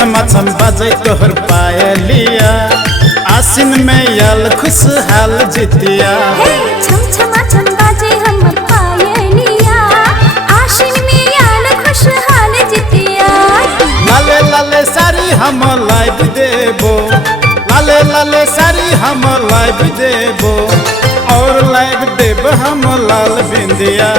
छमा छम बाजे तोहर पायलिया, आसिन में आल खुशहाल जितिया। छम छमा छम बाजे हम पायलिया, आसिन में आल खुशहाल जितिया। लाले लाले साड़ी हम लाइव देबो, लाले लाले साड़ी हम लाइव देबो, और लाइव देब हम लाल बिंदिया।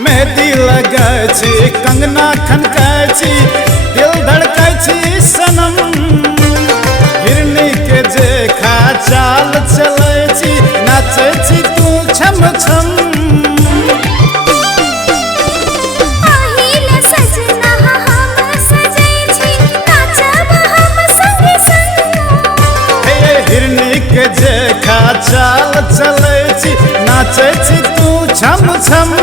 मेहंदी लगाई छी, कंगना खनकाई छी, दिल धड़काई छी सनम। हिरनी के जेखा चाल चलै छी, नाचै छी तू छम छम। हिरनी के जेखा चाल चलै छी, नाचै छी तू छम छम।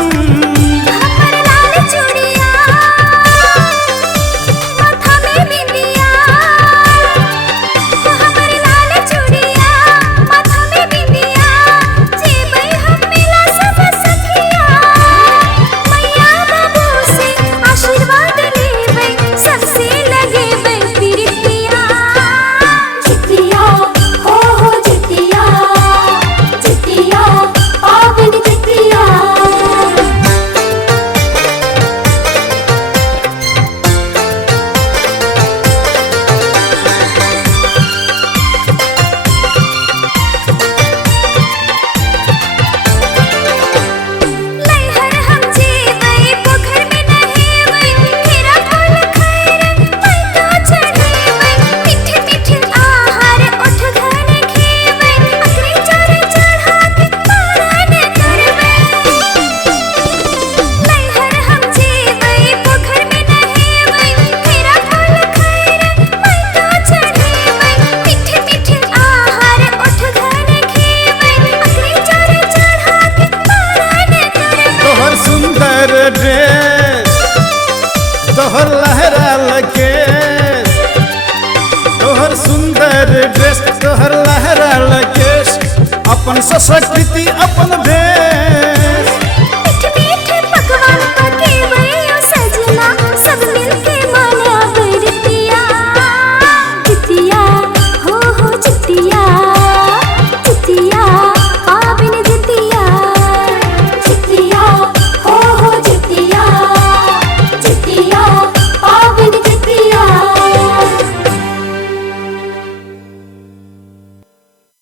तोहर लहरा लकेश, तोहर सुंदर ड्रेस, तोहर लहरा लकेश, अपन संस्कृति अपन भेष।